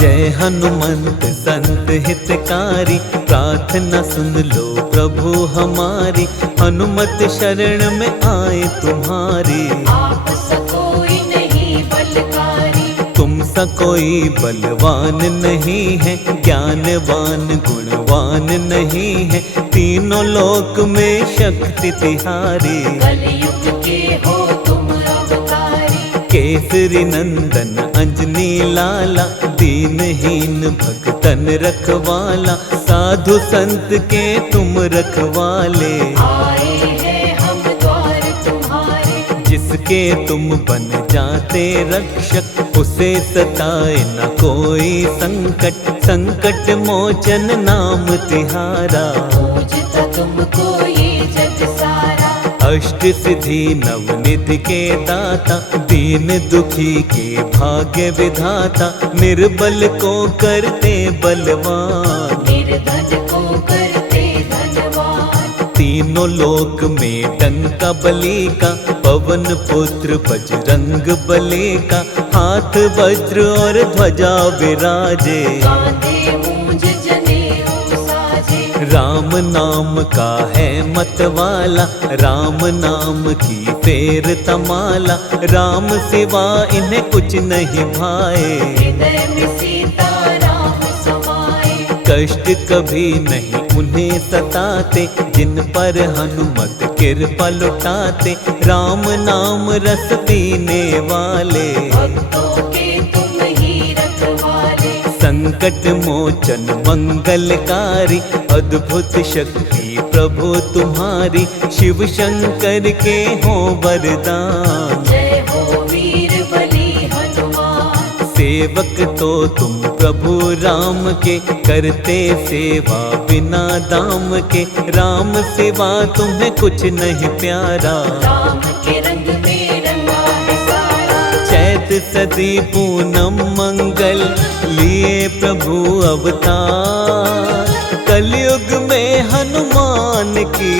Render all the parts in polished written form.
जय हनुमंत संत हितकारी, प्रार्थना सुन लो प्रभु हमारी। हनुमत शरण में आए तुम्हारी, आप सकोई नहीं बलकारी। तुम सा कोई बलवान नहीं है, ज्ञानवान गुणवान नहीं है। तीनों लोक में शक्ति तिहारी, कलयुग के हो तुम अवतारी। केसरी नंदन अंजनी लाला, दीनहीन भक्तन रखवाला। साधु संत के तुम रखवाले, आए हैं हम द्वार तुम्हारे। जिसके तुम बन जाते रक्षक, उसे सताए न कोई संकट। संकट मोचन नाम तिहारा, पूजता तुमको ये जग सारा। अष्ट सिद्धि नवनिधि के दाता, दीन दुखी के भाग्य विधाता। निर्बल को करते बलवान, निर्धन को करते धनवान। तीनों लोक में डंका बली का, पवन पुत्र बजरंग बली का। हाथ वज्र और ध्वजा विराजे, कांधे मूंज जनेऊ साजे। राम नाम का है मतवाला, राम नाम की फेर तमाला। राम सिवा इन्हें कुछ नहीं भाए, हृदय में सीता राम समाए। कष्ट कभी नहीं उन्हें सताते, जिन पर हनुमत कृपा लुटाते। राम नाम रस पीने वाले, भक्तों के तुम ही रखवाले। संकट मोचन मंगलकारी। अद्भुत शक्ति प्रभु तुम्हारी, शिव शंकर के हो वरदान। जय हो वीर बली हनुमान। सेवक तो तुम प्रभु राम के, करते सेवा बिना दाम के। राम सिवा तुम्हें कुछ नहीं प्यारा, राम के रंग में रंगा है सारा। चैत सदी पूनम मंगल, लिए प्रभु अवतार। कलयुग में हनुमान की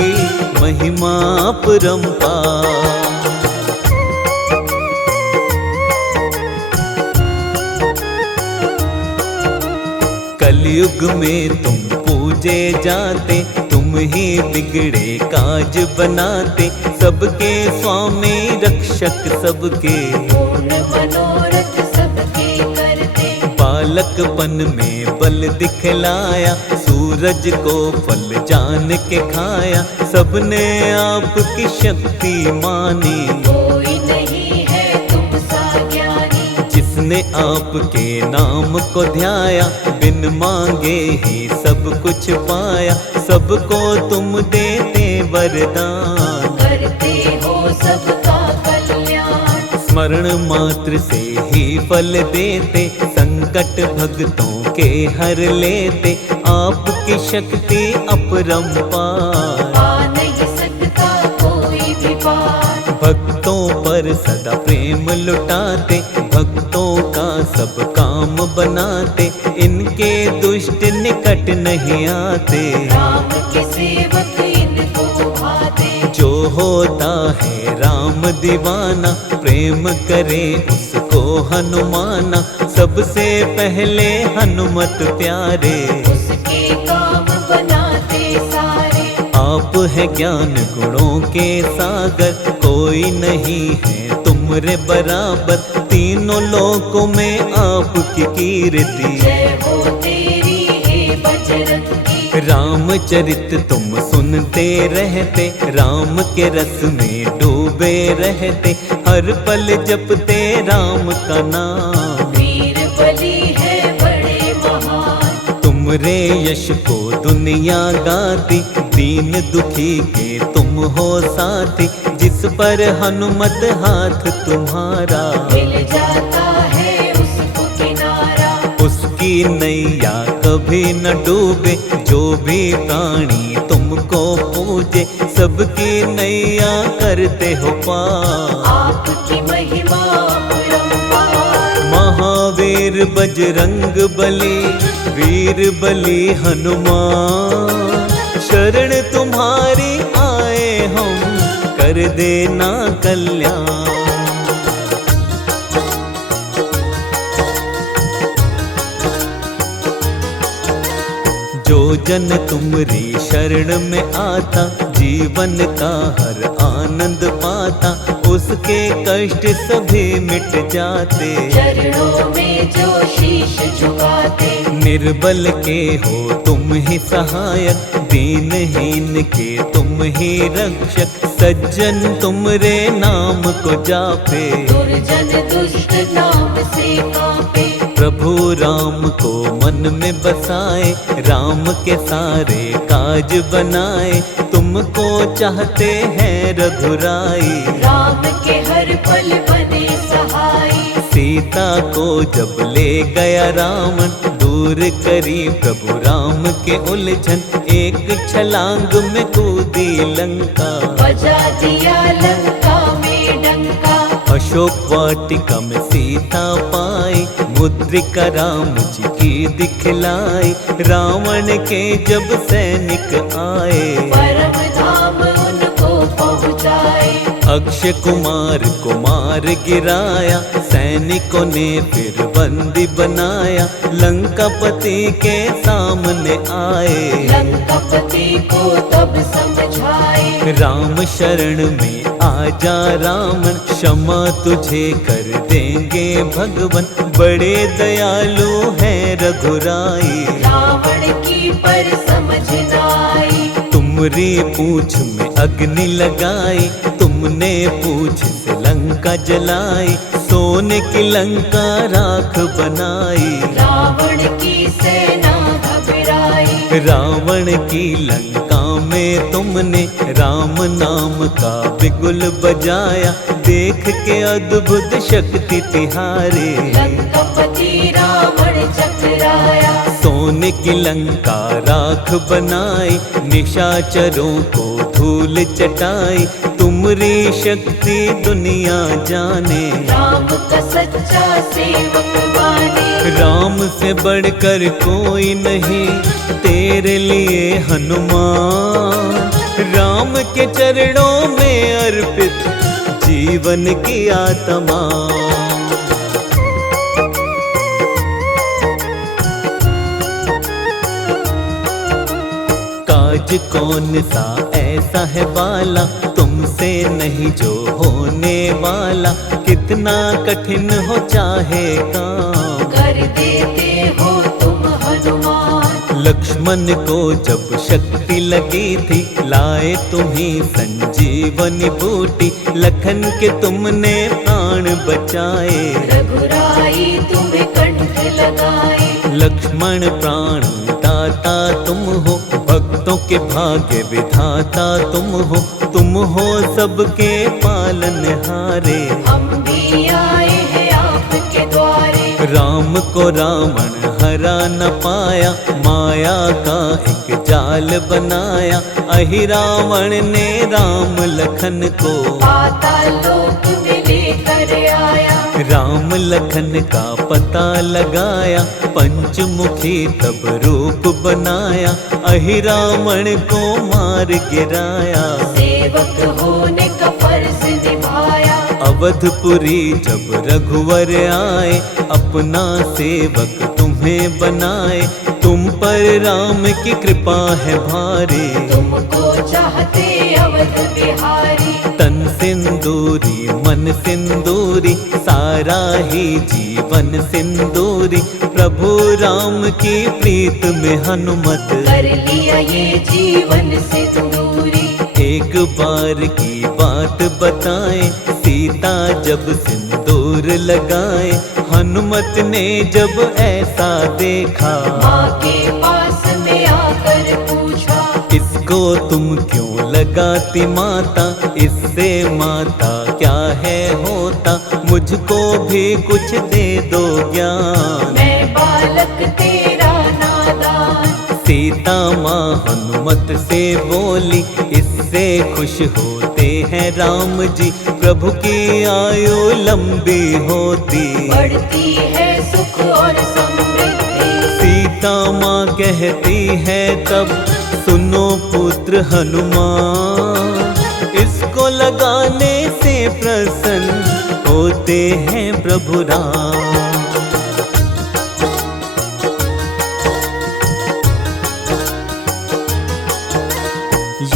महिमा परंपार। कलयुग में तुम पूजे जाते, तुम ही बिगड़े काज बनाते। सबके स्वामी रक्षक सबके, पूर्ण मनोरथ सबके करते। बालकपन में बल दिखलाया, सूरज को फल जान के खाया। सबने आपकी शक्ति मानी, कोई नहीं है तुम सा ज्ञानी। जिसने आपके नाम को ध्याया, बिन मांगे ही सब कुछ पाया। सबको तुम देते वरदान, करते हो सबका कल्याण। स्मरण मात्र से ही फल देते। संकट भक्तों के हर लेते, आपकी शक्ति अपरंपार। पा नहीं सकता कोई भी पार। भक्तों पर सदा प्रेम लुटाते, भक्तों का सब काम बनाते। इनके दुष्ट निकट नहीं आते, राम के सेवक इनको भाते। जो होता है राम दीवाना, प्रेम करे उसको हनुमाना। सबसे पहले हनुमत प्यारे, उसके काम बनाते सारे। आप है ज्ञान गुणों के सागर, कोई नहीं है तुमरे बराबर। तीनों लोकों में आपकी कीर्ति, जय हो तेरी हे बजरंग की। रामचरित तुम सुनते रहते, राम के रस में डूबे रहते। हर पल जपते राम का नाम, वीर बली है बड़े महान। तुमरे यश को दुनिया गाती। दीन दुखी के तुम हो साथी, जिस पर हनुमत हाथ तुम्हारा। मिल जाता है उसको किनारा, उसकी नैया कभी न डूबे। जो भी प्राणी तुमको पूजे, सबकी नैया करते हो पार। आपकी महिमा अपरंपार। महावीर बजरंग बली, वीर बली हनुमान। शरण तुम्हारी आए हम, कर देना कल्याण। जन तुमरी शरण में आता, जीवन का हर आनंद पाता, उसके कष्ट सभी मिट जाते। चरणों में जो शीश झुकाते, निर्बल के हो तुम ही सहायक, दीनहीन के तुम ही रक्षक, सज्जन तुमरे नाम को जापे, दुर्जन दुष्ट नाम से कांपे। प्रभु राम को मन में बसाए, राम के सारे काज बनाए, तुमको चाहते हैं रघुराई, राम के हर पल बने सहाई। सीता को जब ले गया रावण, दूर करी प्रभु राम के उलझन, एक छलांग में कूदी लंका, बजा दिया लंका में डंका। अशोक वाटिका में सीता पाई, मुद्रिका राम जी की दिखलाई, रावण के जब सैनिक आए, परम धाम उनको पहुँचाए। अक्षय कुमार को मार गिराया, सैनिकों ने फिर बंदी बनाया, लंकापति के सामने आए, लंकापति को तब समझाए, राम शरण में आजा रावण, क्षमा तुझे कर देंगे भगवन, बड़े दयालु हैं रघुराई, रावण की पर समझ न आई। तुमरी पूछ में अग्नि लगाई, तुमने पूछ से लंका जलाई, सोने की लंका राख बनाई, रावण की सेना घबराई। रावण की लंका में तुमने राम नाम का बिगुल बजाया, देख के अद्भुत शक्ति तिहारे, लंकापति रावण चकराया। सोने की लंका राख बनाई, निशाचरों को धूल चटाई, तुमरी शक्ति दुनिया जाने, राम का सच्चा सेवक माने। राम से बढ़कर कोई नहीं तेरे लिए हनुमान, राम के चरणों में अर्पित जीवन की आत्मा। काज कौन सा ऐसा है बाला, तुमसे नहीं जो होने वाला, कितना कठिन हो चाहे काम, कर देते हो तुम हनुमान। लक्ष्मण को जब शक्ति लगी थी, लाए तुम्ही संजीवनी बूटी, लखन के तुमने प्राण बचाए, रघुराई तुम्हें कंठ लगाए। लक्ष्मण प्राण दाता तुम हो, भक्तों के भाग्य विधाता तुम हो सबके पालनहारे, हम भी आए हैं आपके द्वारे। राम को रावण हरा न पाया, माया का एक जाल बनाया, अहि रावण ने राम लखन को पाताल लोक में लेकर आया। राम लखन का पता लगाया, पंचमुखी तब रूप बनाया, अहि रावण को मार गिराया, सेवक होने का फर्ज निभाया। अवधपुरी जब रघुवर आए, अपना सेवक तुम्हें बनाए, तुम पर राम की कृपा है भारी, तुमको चाहते अवध बिहारी। तन सिंदूरी मन सिंदूरी, सारा ही जीवन सिंदूरी, प्रभु राम की प्रीत में हनुमत कर लिया ये जीवन सिंदूरी। एक बार की बात बताएं, सीता जब सिंदूर लगाए, हनुमत ने जब ऐसा देखा, माँ के पास में आकर पूछा, इसको तुम क्यों लगाती माता, इससे माता क्या है होता, मुझको भी कुछ दे दो ज्ञान, मैं बालक तेरा नादान। सीता माँ हनुमत से बोली, इससे खुश होते हैं राम जी, प्रभु की आयु लंबी होती, बढ़ती है सुख और समृद्धि। सीता माँ कहती है तब, सुनो पुत्र हनुमान, इसको लगाने से प्रसन्न होते हैं प्रभु राम।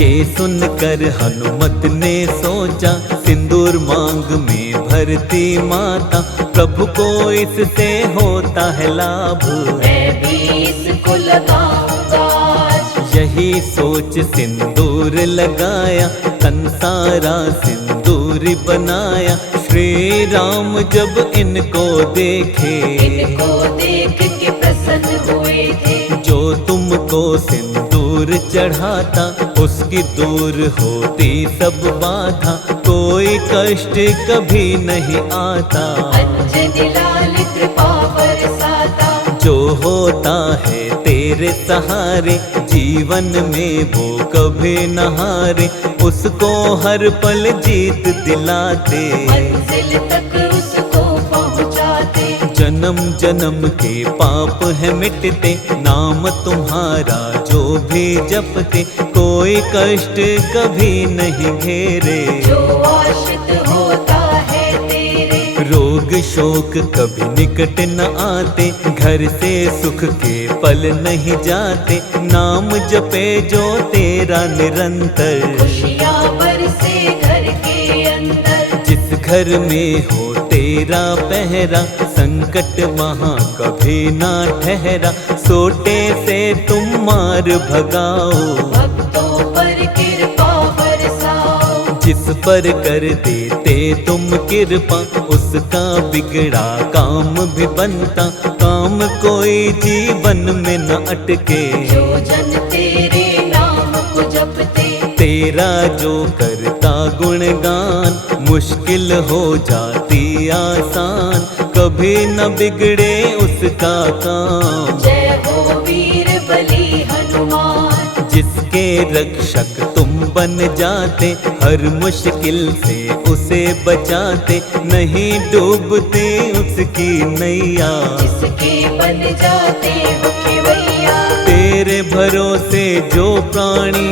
ये सुनकर हनुमत ने सोचा, सिंदूर मांग में भरती माता, प्रभु को इससे होता है लाभ, मैं भी इसको लगाऊंगा आज। यही सोच सिंदूर लगाया, तन सारा सिंदूरी बनाया। श्री राम जब इनको देखे, इनको देख के प्रसन्न हुए थे। जो तुमको सिंदूर चढ़ाता, उसकी दूर होती सब बाधा, कोई कष्ट कभी नहीं आता। अंजनी लाल कृपा बरसाता, जो होता है तेरे सहारे, जीवन में वो कभी न हारे, उसको हर पल जीत दिलाते, मंजिल तक उसको पहुंचाते। जन्म जन्म के पाप है मिटते, नाम तुम्हारा जो भी जपते, कोई कष्ट कभी नहीं घेरे। जो आश्रित होता है तेरे, रोग शोक कभी निकट न आते, घर से सुख के पल नहीं जाते, नाम जपे जो तेरा निरंतर। खुशियाँ बरसे घर के अंदर, जिस घर में हो तेरा पहरा, संकट वहाँ कभी ना ठहरा, सोटे से तुम मार भगाओ, भक्तों पर कृपा बरसाओ। जिस पर कर देते तुम कृपा, उसका बिगड़ा काम भी बनता, काम कोई जीवन में न अटके। जो जन तेरे नाम को जपते, तेरा जो करता गुणगान, मुश्किल हो जाती आसान, कभी न बिगड़े उसका काम। जय हो वीर बली हनुमान, जिसके रक्षक तुम बन जाते, हर मुश्किल से उसे बचाते, नहीं डूबते उसकी नैया। जिसके बन जाते हो खेवैया, तेरे भरोसे जो प्राणी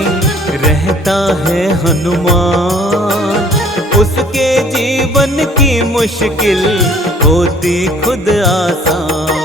रहता है हनुमान, उसके जीवन की मुश्किल होती खुद आसान।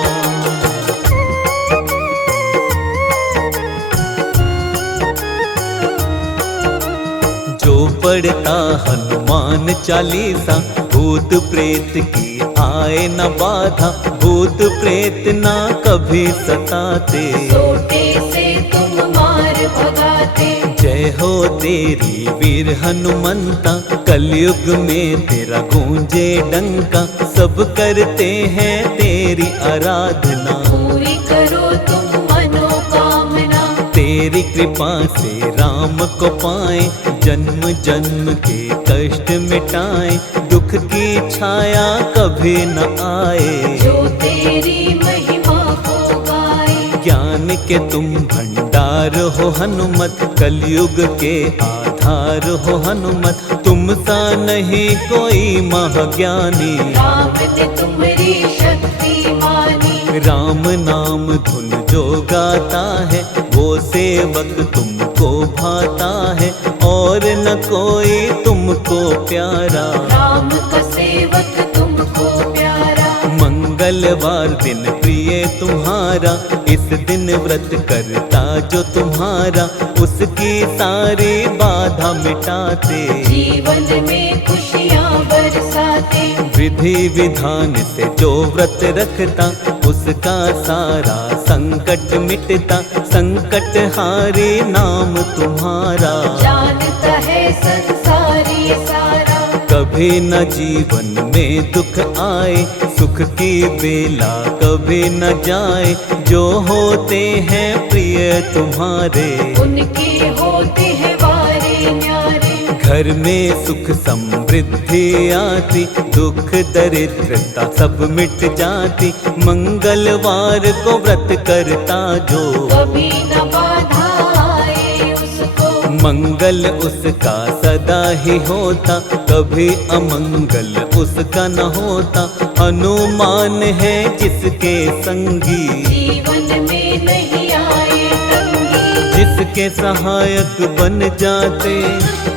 जो पढ़ता हनुमान चालीसा, भूत प्रेत की आए न बाधा, भूत प्रेत ना कभी सताते, सोटे से तुम मार भगाते। जय हो तेरी वीर हनुमंता, कलयुग में तेरा गूंजे डंका, सब करते हैं तेरी आराधना। पूरी करो तुम मनोकामना, तेरी कृपा से राम को पाए, जन्म जन्म के कष्ट मिटाए, दुख की छाया कभी न आए। जो तेरी महिमा को गाए, ज्ञान के तुम भंडार हो हनुमत, कलयुग के आधार हो हनुमत, तुम सा नहीं कोई महाज्ञानी। राम ने तुम्हारी शक्ति मानी, राम नाम धुन जो गाता है, वो सेवक तुमको भाता है, और न कोई तुमको प्यारा। राम का सेवक तुमको प्यारा, मंगलवार दिन प्रिय तुम्हारा, इस दिन व्रत करता जो तुम्हारा, उसकी सारी बाधा मिटाते, जीवन में खुशियाँ बरसाते। विधि विधान से जो व्रत रखता, उसका सारा संकट मिटता, संकट हारे नाम तुम्हारा। जानता है संसारी सारा, कभी न जीवन में दुख आए, सुख की बेला कभी न जाए, जो होते हैं प्रिय तुम्हारे, उनके होते हैं वारे न्यारे। घर में सुख समृद्धि आती, दुख दरिद्रता सब मिट जाती, मंगलवार को व्रत करता जो, कभी न बाधा आए उसको, मंगल उसका सदा ही होता, कभी अमंगल उसका न होता। हनुमान है जिसके संगी, जीवन में नहीं आए तंगी, जिसके सहायक बन जाते,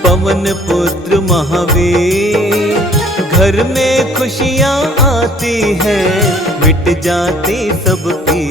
पवन पुत्र महावीर। घर में खुशियाँ आती हैं, मिट जाती सबकी।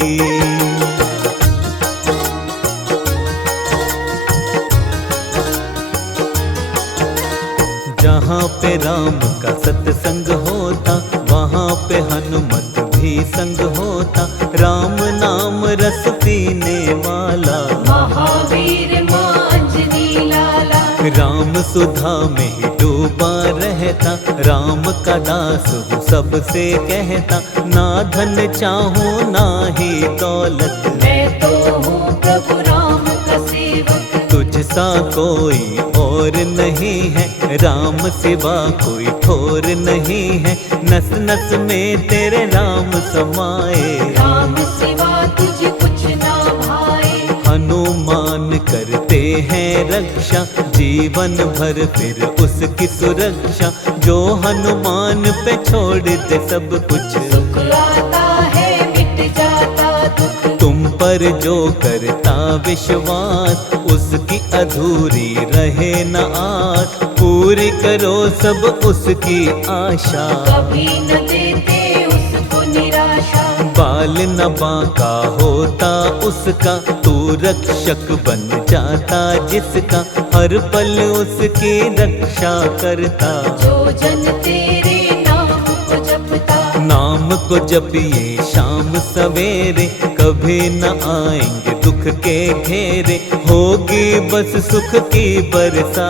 पे राम का सत्संग होता, वहाँ पे हनुमत भी संग होता। राम नाम रस पीने वाला महावीर मां अंजनी लाला। राम सुधा में ही डूबा रहता, राम का दास हूँ सबसे कहता। ना धन चाहूँ ना ही दौलत, मैं तो हूँ प्रभु राम का सेवक। तुझसा कोई और नहीं है, राम सिवा कोई ठोर नहीं है। नस नस में तेरे राम समाए, राम सिवा तुझे कुछ ना भाए। हनुमान करते हैं रक्षा, जीवन भर फिर उसकी सुरक्षा। जो हनुमान पे छोड़ दे सब कुछ, सुख आता है मिट जाता दुख। तुम पर जो करता विश्वास, उसकी अधूरी रहे न आस। पूरी करो सब उसकी आशा, कभी न देते उसको निराशा। बाल न बांका होता उसका, तू रक्षक बन जाता जिसका। हर पल उसकी रक्षा करता, जो जन तेरे नाम को जपता। नाम को जपिए शाम सवेरे, कभी न आएंगे दुख के घेरे। होगी बस सुख की बरसा,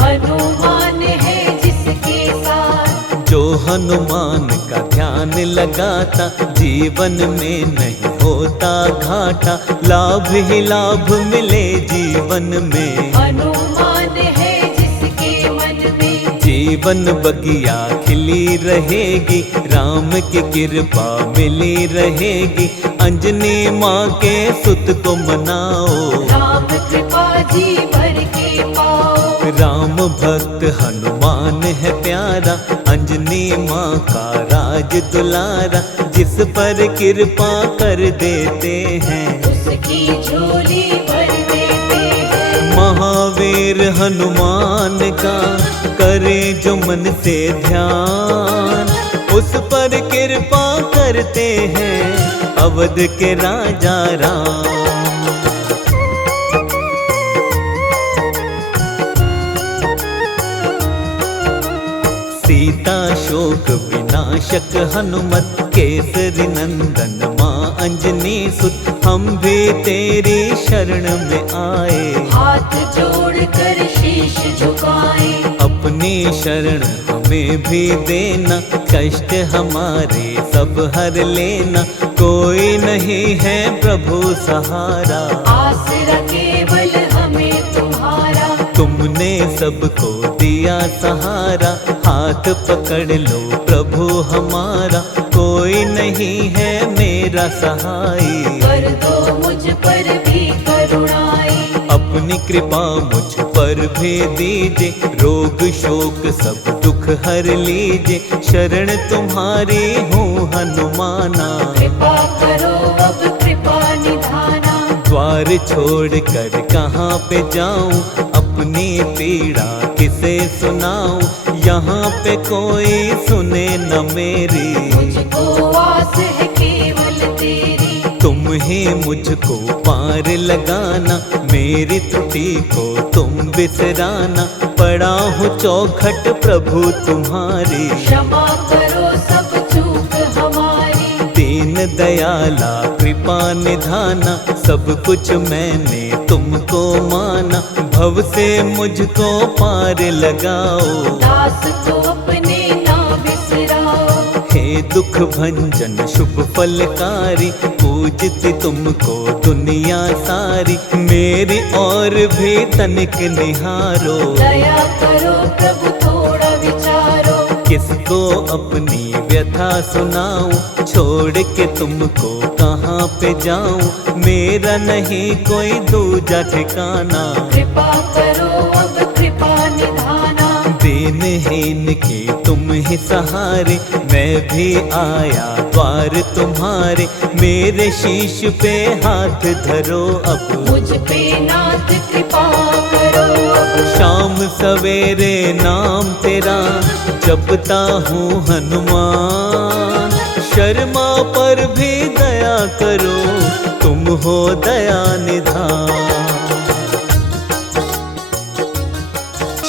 हनुमान है जिसके साथ। जो हनुमान का ध्यान लगाता, जीवन में नहीं होता घाटा। लाभ ही लाभ मिले जीवन में, हनुमान है जिसके मन में। जीवन बगिया खिली रहेगी, राम की कृपा मिली रहेगी। अंजनी माँ के सुत को मनाओ, राम कृपा जी भर के पाओ। राम भक्त हनुमान है प्यारा, अंजनी माँ का राज दुलारा। जिस पर कृपा कर देते हैं, उसकी झोली भर देते हैं। महावीर हनुमान का करे जो मन से ध्यान, उस पर कृपा करते हैं अवध के राजा राम। सीता शोक विनाशक हनुमत, केसरी नंदन माँ अंजनी सुत। हम भी तेरी शरण में आए, हाथ जोड़कर शीश झुकाए। अपनी शरण हमें भी देना, कष्ट हमारे सब हर लेना। कोई नहीं है प्रभु सहारा, आसरा केवल हमें तुम्हारा। तुमने सबको दिया सहारा। हाथ पकड़ लो प्रभु हमारा, कोई नहीं है मेरा सहाय। कर दो मुझ पर भी करुणाई। अपनी कृपा मुझ पर भी दीजिए, रोग शोक सब दुख हर लीजिए। शरण तुम्हारी हूँ हनुमाना, कृपा करो अब कृपा निधाना। द्वार छोड़ कर कहाँ पे जाऊँ, अपनी पीड़ा किसे सुनाऊँ। यहाँ पे कोई सुने न मेरी, मुझको आस है केवल तेरी। तुम ही मुझको पार लगाना, मेरी त्रुटि को तुम बिसराना। पड़ा हूँ चौखट प्रभु तुम्हारी, क्षमा करो सब चूक हमारी। दीन दयाला कृपा निधाना। सब कुछ मैंने तुमको माना, भव से मुझको पार लगाओ। दास को अपने ना बिसराओ। हे दुख भंजन शुभ फलकारी, पूजती तुमको दुनिया सारी। मेरी और भी तनिक निहारो, दया करो प्रभु थोड़ा विचारो। किसको अपनी व्यथा सुनाऊं, छोड़ के तुमको कहाँ पे जाऊं। मेरा नहीं कोई दूजा ठिकाना, कृपा करो अब कृपा निधाना। दीनहीन के तुम ही सहारे, मैं भी आया द्वार तुम्हारे। मेरे शीश पे हाथ धरो अब, मुझ पे नाथ कृपा करो अब। शाम सवेरे नाम तेरा जपता हूँ हनुमान। शर्मा पर भी दया करो, तुम हो दया निधान।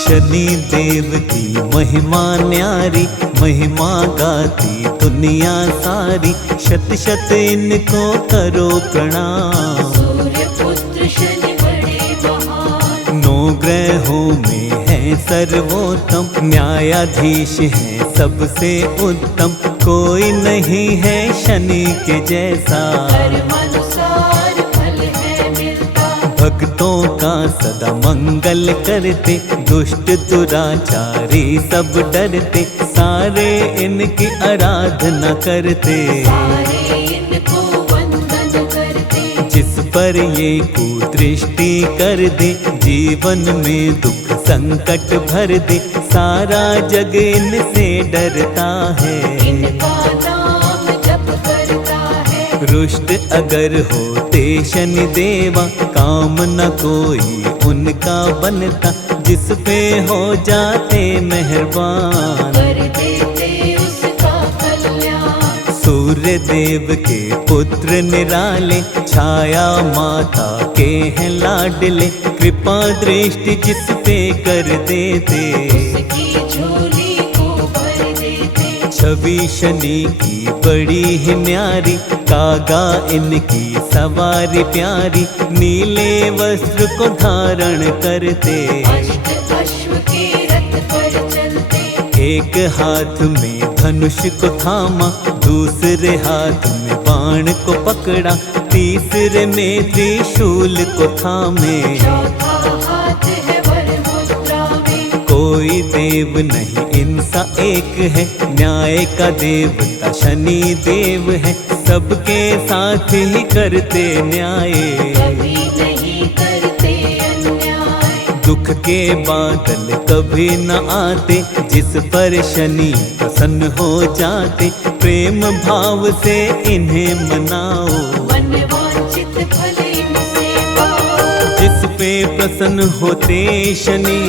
शनि देव की महिमा न्यारी, महिमा गाती दुनिया सारी। शत शत इनको करो प्रणाम। सूर्य पुत्र शनि बड़े महान, 9 ग्रहों में है सर्वोत्तम। न्यायाधीश है सबसे उत्तम, कोई नहीं है शनि के जैसा। कर्मानुसार फल है मिलता, भक्तों का सदा मंगल करते, दुष्ट दुराचारी सब डरते। सारे इनकी आराधना करते, सारे इनको वंदन करते। जिस पर ये कुदृष्टि कर दे, जीवन में दुख संकट भर दे। सारा जग इनसे डरता है, इनका नाम जप करता है। रुष्ट अगर होते शनि देवा, काम न कोई उनका बनता। जिस पे हो जाते मेहरबान, कर देते उसका कल्याण। सूर्य देव के पुत्र निराले, छाया माता के हैं लाडले। कृपा दृष्टि जिस पे कर देते, उसकी झोली को भर देते। छवि शनि की बड़ी ही न्यारी, कागा इनकी सवारी प्यारी। नीले वस्त्र को धारण करते, अष्ट अश्व के रथ पर चलते। एक हाथ में धनुष को थामा, दूसरे हाथ में बाण को पकड़ा। तीसरे में त्रिशूल को थामे, चौथा हाथ है वर मुद्रा में। कोई देव नहीं इनसा एक है। न्याय का देवता शनि देव है, सबके साथ ही करते न्याय। कभी नहीं करते अन्याय, दुख के बादल कभी न आते, जिस पर शनि प्रसन्न हो जाते। प्रेम भाव से इन्हें मनाओ, मन वांछित फल इनसे पाओ। जिस पे प्रसन्न होते शनि,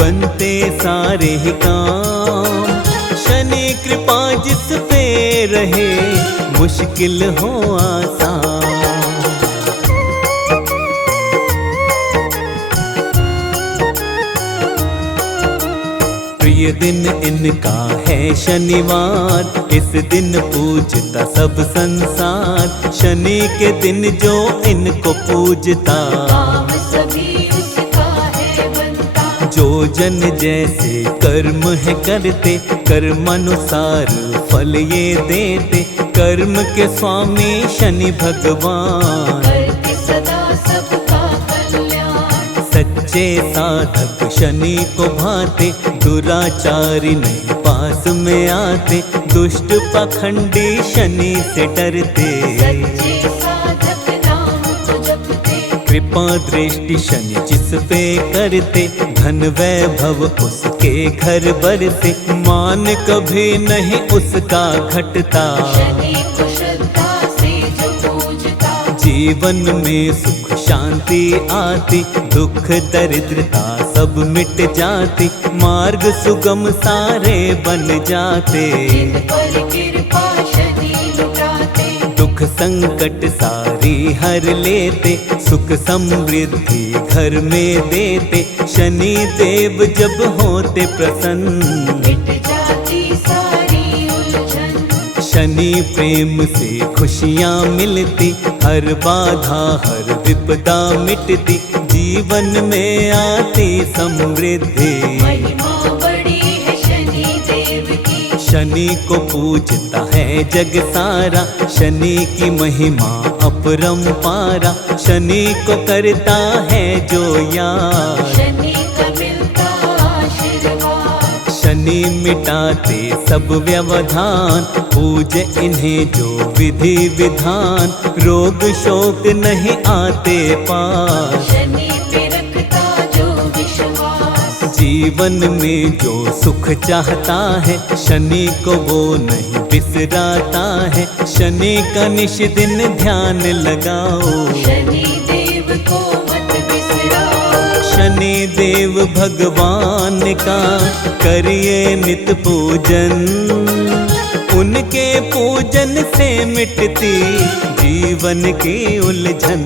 बनते सारे ही काम। शनि कृपा जिस पे रहे, मुश्किल हो आसान। प्रिय दिन इनका है शनिवार, इस दिन पूजता सब संसार। शनि के दिन जो इनको पूजता, काम सभी उसका है बनता। जो जन जैसे कर्म है करते, कर्मानुसार फल ये देते। कर्म के स्वामी शनि भगवान, करते सदा सबका कल्याण। सच्चे साधक शनि को भाते। दुराचारी नहीं पास में आते, दुष्ट पाखंडी शनि से डरते। सच्चे साधक नाम को जपते, कृपा दृष्टि शनि जिस पे करते। धन वैभव उसके घर बरसे, मान कभी नहीं उसका घटता। शनि को श्रद्धा से जो पूजता, जीवन में सुख शांति आती। दुख दरिद्रता सब मिट जाती, मार्ग सुगम सारे बन जाते। जिन पर कृपा शनि लुटाते, दुख संकट सारी हर लेते। सुख समृद्धि घर में देते। शनि देव जब होते प्रसन्न, मिट जाती सारी उलझन। शनि प्रेम से खुशियाँ मिलती। हर बाधा हर विपदा मिटती, जीवन में आती समृद्धि। महिमा बड़ी है शनि देव की, शनि को पूजता है जग सारा। शनि की महिमा अपरंपारा, शनि को करता है जो याद। शनि का मिलता आशीर्वाद। शनि मिटाते सब व्यवधान, पूजे इन्हें जो विधि विधान। रोग शोक नहीं आते पास, शनि पे रखता जो विश्वास। जीवन में जो सुख चाहता है, शनि को वो नहीं बिसराता है। शनि का निश दिन ध्यान लगाओ, शनि देव को मत बिसराओ। शनि देव भगवान का करिए नित पूजन। उनके पूजन से मिटती जीवन की उलझन।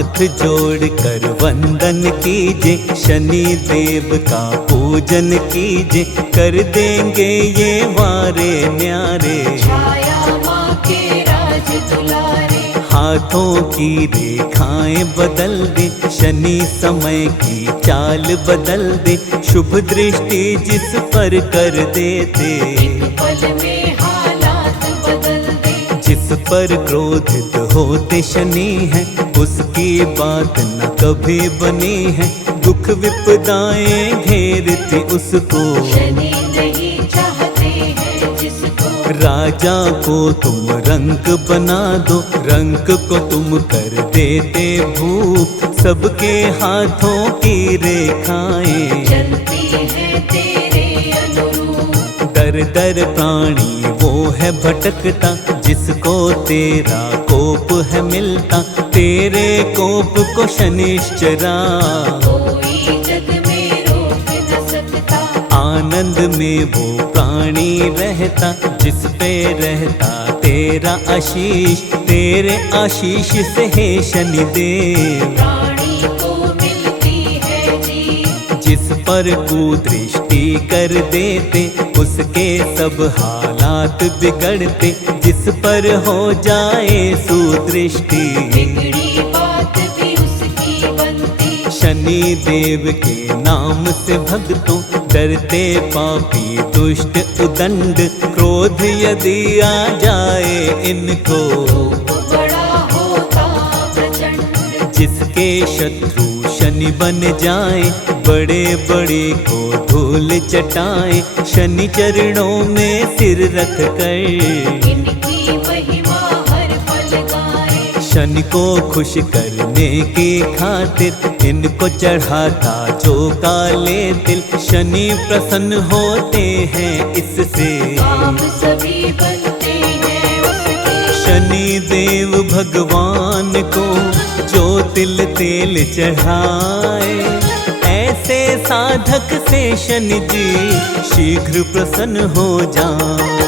हाथ जोड़ कर वंदन कीजे, शनि देव का पूजन कीजे, कर देंगे ये वारे न्यारे। छाया माँ के राज दुलारे, हाथों की रेखाएं बदल दे, शनि समय की चाल बदल दे, शुभ दृष्टि जिस पर कर देते, एक पल में हालात बदल दे। जिस पर क्रोधित होते शनि है, उसकी बात न कभी बनी है, दुख विपदाएं घेरती उसको, शनि नहीं चाहते हैं जिसको। राजा को तुम रंक बना दो, रंक को तुम कर देते भूप, सबके हाथों की रेखाएं चलती है तेरे अनुरूप। दर दर प्राणी वो है भटकता, जिसको तेरा कोप है मिलता, तेरे कोप को शनिश्चरा कोई जग में रोक न सकता। आनंद में वो प्राणी रहता, जिस पे रहता तेरा आशीष, तेरे आशीष से है शनिदेव। प्राणी को मिलती है जी, जिस पर कुदृष्टि कर देते, उसके सब हालात बिगड़ते, जिस पर हो जाए सुदृष्टि, बिगड़ी बात भी उसकी बनती। शनि देव के नाम से भक्तों, डरते पापी दुष्ट उदंड, क्रोध यदि आ जाए इनको, रूप बड़ा होता प्रचंड। जिसके शत्रु शनि बन जाए, बड़े बड़े को धूल चटाए, शनि चरणों में सिर रख कर, इनकी महिमा हर पल गाए। शनि को खुश करने की खातिर, इनको चढ़ाता जो काले तिल, शनि प्रसन्न होते हैं इससे, काम सभी बनते हैं उसके। शनि देव भगवान को जो तिल तेल चढ़ाए, ऐसे साधक से शनि जी शीघ्र प्रसन्न हो जाए।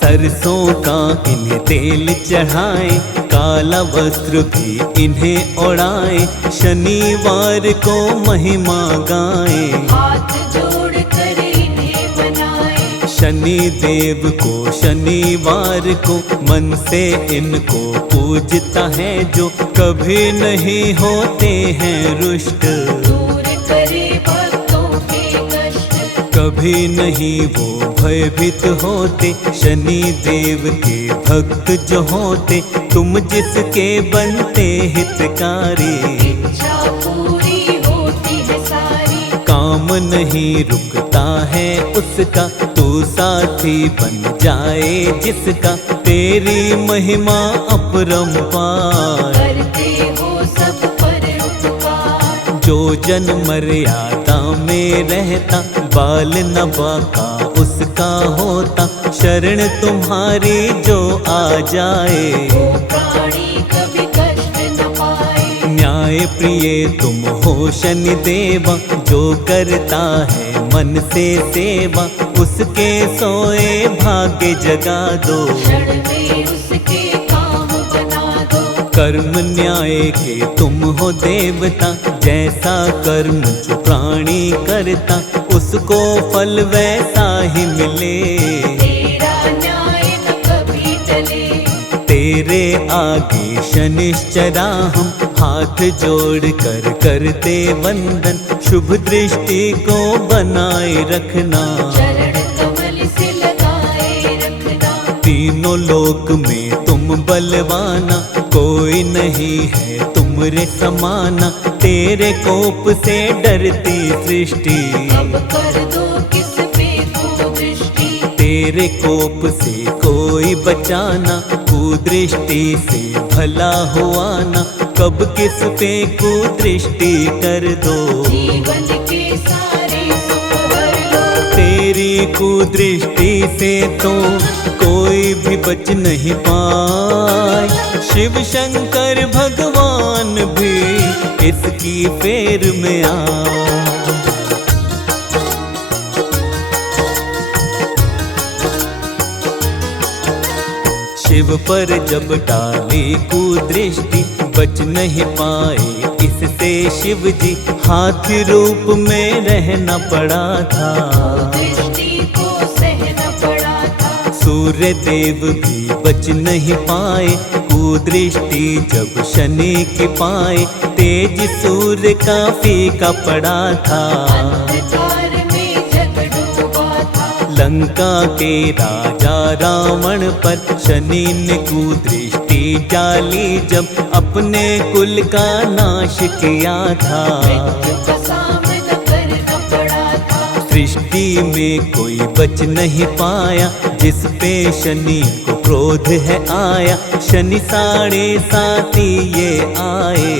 सरसों का इन्हें तेल चढ़ाए, काला वस्त्र भी इन्हें ओढ़ाए, शनिवार को महिमा गाए, हाथ जोड़ कर इन्हें बनाए। शनि देव को शनिवार को मन से इनको पूजता है जो, कभी नहीं होते हैं रुष्ट, दूर करे भक्तों के कष्ट। कभी नहीं वो भयभीत होते, शनि देव के भक्त जो होते, तुम जिसके बनते हितकारी, इच्छा पूरी होती है सारी। काम नहीं रुकता है उसका, तू साथी बन जाए जिसका, तेरी महिमा अपरंपार, करते हो सब पर उपकार। जो जन मर्यादा में रहता, बाल न बाका उसका होता, शरण तुम्हारी जो आ जाए, वो प्राणी कभी कष्ट न पाए। न्याय प्रिय तुम हो शनि देवा, जो करता है मन से सेवा, उसके सोए भाग्य जगा दो, क्षण में उसके काम बना दो। कर्म न्याय के तुम हो देवता, जैसा कर्म जो प्राणी करता, उसको फल वैसा ही मिले, तेरा न्याय न कभी टले। तेरे आगे शनिश्चरा हम हाथ जोड़ कर करते वंदन, शुभ दृष्टि को बनाए रखना, चरण कमल से लगाए रखना। तीनों लोक में तुम बलवाना, कोई नहीं है तुमरे समाना, तेरे कोप से डरती सृष्टि, अब कर दो किस पे कुदृष्टि। तेरे कोप से कोई बचाना, कुदृष्टि से भला हुआ ना, कब किस पे कुदृष्टि कर दो, जीवन के सारे सुख भर लो। तेरी कुदृष्टि से तो कोई भी बच नहीं पाए, शिव शंकर भगवान भी इसकी फेर में आ। शिव पर जब डाली कुदृष्टि बच नहीं पाए इससे शिव जी, हाथी रूप में रहना पड़ा था। दृष्टि को सहना पड़ा था। सूर्य देव भी बच नहीं पाए कुदृष्टि जब शनि की पाए, तेज सूर्य का फीका पड़ा था। अंधकार में जग डूबा था। लंका के राजा रावण पर शनि ने कुदृष्टि डाली जब अपने कुल का नाश किया था। मृत्यु का सामना करना पड़ा था। सृष्टि में कोई बच नहीं पाया जिस पे शनि को क्रोध है आया। शनि 7.5 ये आए,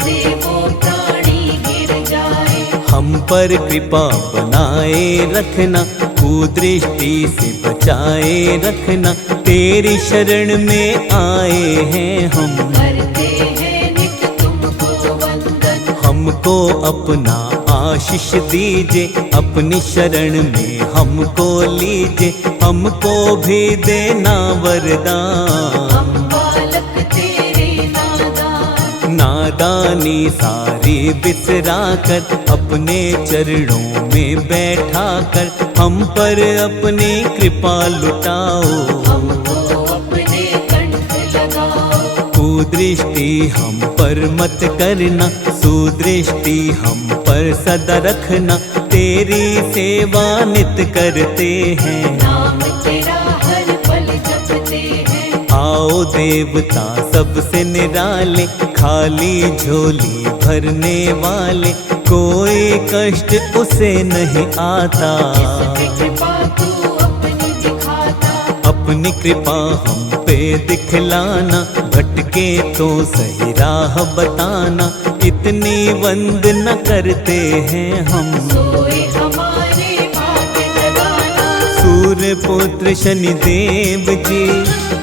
से वो प्राणी गिर जाए। हम पर कृपा बनाए रखना, कुदृष्टि से बचाए रखना। तेरी शरण में आए हैं हम, करते हैं नित्य तुमको वंदन। हमको अपना आशीष दीजिए, अपनी शरण में हमको लीजिए। हमको भी देना वरदान, हम बालक तेरे नादान। नादानी सारी बिसरा कर अपने चरणों में बैठा कर हम पर अपनी कृपा लुटाओ। हमको अपने कंठ लगाओ। कुदृष्टि हम पर मत करना, सुदृष्टि हम पर सदा रखना। तेरी सेवा नित करते हैं, नाम तेरा हर पल जपते हैं। आओ देवता सबसे निराले, खाली झोली भरने वाले। कोई कष्ट उसे नहीं आता, जिसकी कृपा तू अपनी दिखाता। अपनी कृपा हम पे दिखलाना। भटके तो सही राह बताना, इतनी वंदना करते हैं हम। सोए हमारे भाग्य जगाना। सूर्य पुत्र शनि देव जी,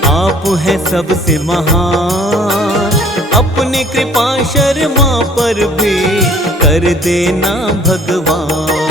आप हैं सबसे महान। अपनी कृपा शर्मा पर भी कर देना भगवान।